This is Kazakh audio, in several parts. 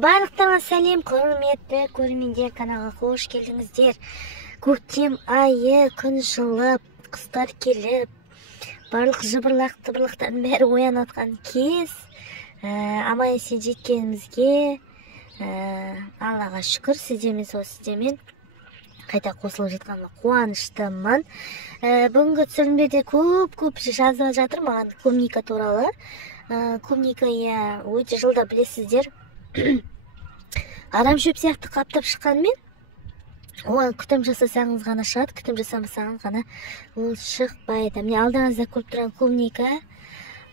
Барлықтарыңа сәлем, құрметті көрермендер, каналға қош келдіңіздер. Көктем айы, күн жылып, құстар келіп, барлық жыбырлақтың бәрі оянатқан кез. Аман-есен жеткенімізге Аллаға шүкір, сіздермен қайта қосылып жатқаныма қуаныштымын. Бүгінгі түсірілімдерде көп жазып жатыр маған клубника туралы. Клубника өте жылда білесіздер. Арам шөп сияқты қаптап шыққанмен, оған күтім жасасаңыз ғана шығады, күтім жасамасаңыз ғана ол шықпайды. Міне алдыңызда көріп тұрған клубника,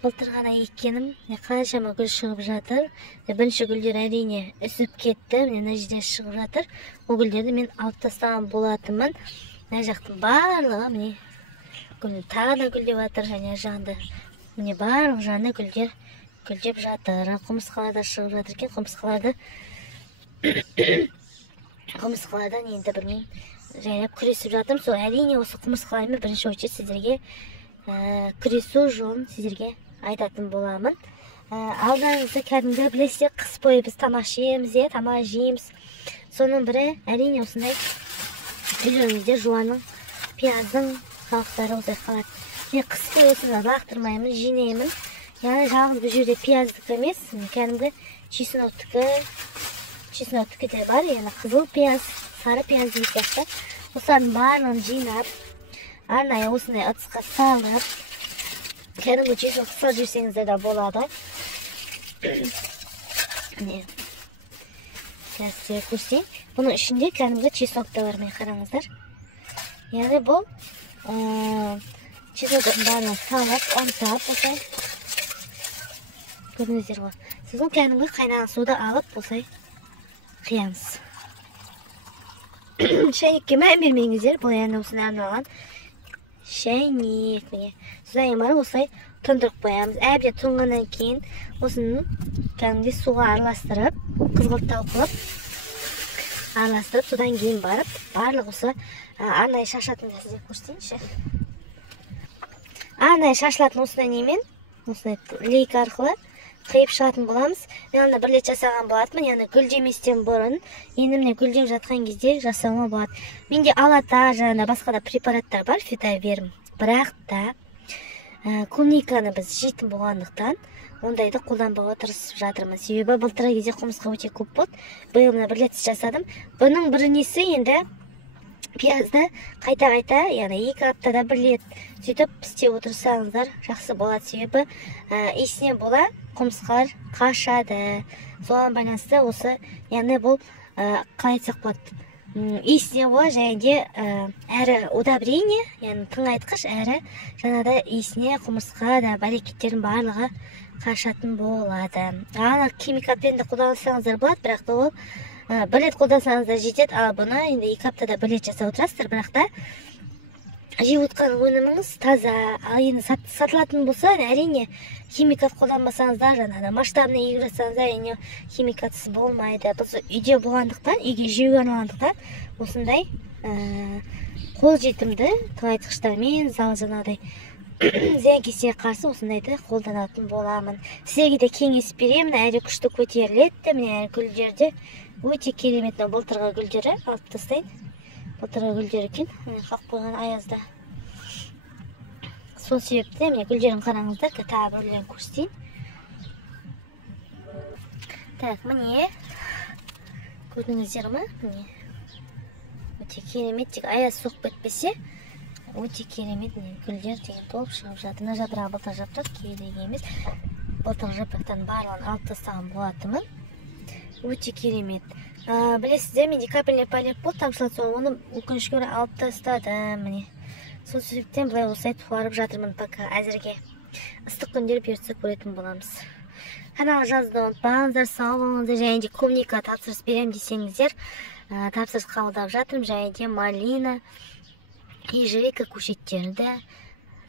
былтыр ғана еккенім, қаншама гүл шығып жатыр. Бірінші гүлдер әрине үсіп кетті, мына жерде шығып жатыр. Ол гүлдерді мен алып тастаған болатынмын. Мына жақтың барлығы міне тағы да гүлдеп жатыр, және жанды міне барлық жанды гүлдер гүлдеп жатыр. Құмырсқалар да шығып жатыр екен. Құмырсқалардан енді білмеймін, жайлап күресіп жатырмын. Сол әрине осы құмырсқалармен бірінші очередь сіздерге күресу жолын сіздерге айтатын боламын. Алдарыңызда кәдімгі білесіздер, қыс бойы біз тамақ жейміз. Соның бірі әрине осындай үйлеріңізде жуаның, пияздың салықтары осылай қалады. Мен қыс бойы осыны лақтырмаймын, жинаймын. Яғни жалғыз бұл жерде пияздікі емес, кәдімгі чесноктікі де бар, яғни қызыл пияз, сары пияз деген сияқты. Осылардың барлығын жинап, арнайы осындай ыдысқа салып, кәдімгі чеснокты салып жесеңіздер де болады. Қазір сіздерге көрсетейін. Бұның ішінде кәдімгі чеснокты бар, мен қараңыздар. Яғни бұл чесноктың барлығын салып, ұнтап, осылай көрдіңіздер ғой. Сіздің кәдімгі қайнаған суды алып, осылай қиямыз. Шәйнекке мән бермеңіздер, бұл яғни осыны арналған шәйнек. Содан кейін осылай тұндырып қоямыз. Әбден тұнғаннан кейін осыны кәдімгі суға араластырып, қызғылттау қылып араластырып, содан кейін барып, барлық осы арнайы шашатынды сізге көрсетейінші. Арнайы шашылатын осындай немен, осындай лейка арқылы қиып шығатын боламыз. Мен анда бір рет жасаған болатынмын, яғни гүлдеместен бұрын, енді міне гүлдеп жатқан кезде жасауыма болады. Менде алата, жаңағыдай басқа да препараттар бар, фитоверм. Бірақ та клубниканы біз жейтін болғандықтан, ондайды қолданбауға тырысып жатырмын. Себебі былтыр кезде құмырсқа өте көп болды. Биыл мына бір рет жасадым. Бұның бір несі енді пиязды қайта-қайта, яғни 2 аптада бір рет сөйтіп істеп отырсаңыздар жақсы болады. Себебі иісінен бола құмырсқалар қашады. Соған байланысты осы, яғни бұл қалай айтсақ болады, иісінен бола және де әрі удобрение, яғни тыңайтқыш, әрі жаңағыдай иісіне құмырсқа да бәлекеттердің барлығы қашатын болады. Химикатпен де қолдансаңыздар болады, бірақ та ол бір рет қолдансаңыздар жетеді, ал бұны енді 2 аптада бір рет жасап отырасыздар, бірақ та жеп отқан өніміңіз таза. Ал енді сатылатын болса, әрине химикат қолданбасаңыздар, жаңағыдай масштабный егіп жатсаңыздар, әрине химикатсыз болмайды. Біз үйде болғандықтан, үйге жеуге арналғандықтан осындай қолжетімді тыңайтқыштармен, жаңағыдай зиянкестерге қарсы осындайды қолданатын боламын. Сіздерге де кеңес беремін, әрі күшті көтеріледі, міне гүлдерді өте керемет. Былтырғы гүлдері алып тастайын. Былтырғы гүлдері екен, қалып қойған аязда. Сол себепті міне гүлдерін қараңыздар, тағы бірлерін көрсетейін. Так, міне көрдіңіздер ме? Міне өте керемет, тек аяз соқып кетпесе, өте керемет гүлдер деген толып шығып жатыр. Мына жапырақ былтыр жапырақ, кейдегі емес. Былтыр жапырақтан барлығын алып тастаған болатынмын. Өте керемет. Білесіздер, менде капельный полип болды, тамшылады, соң оны өкінішке орай алып тастадым. Міне сол себептен былай осылай туарып жатырмын пока әзірге. Ыстық күндер бұйыртса көретін боламыз. Каналға жазуды ұмытпаңыздар, сау болыңыздар. Және де клубника тапсырыс беремін десеңіздер, тапсырыс қабылдап жатырмын. Және де малина, ежевика көшеттерді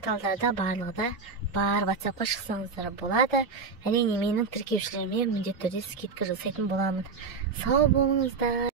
талдарда барлығыда бар. WhatsApp-қа шықсаңыздар болады. Әрине менің тіркеушілеріме міндетті түрде скидка жасайтын боламын. Сау болыңыздар.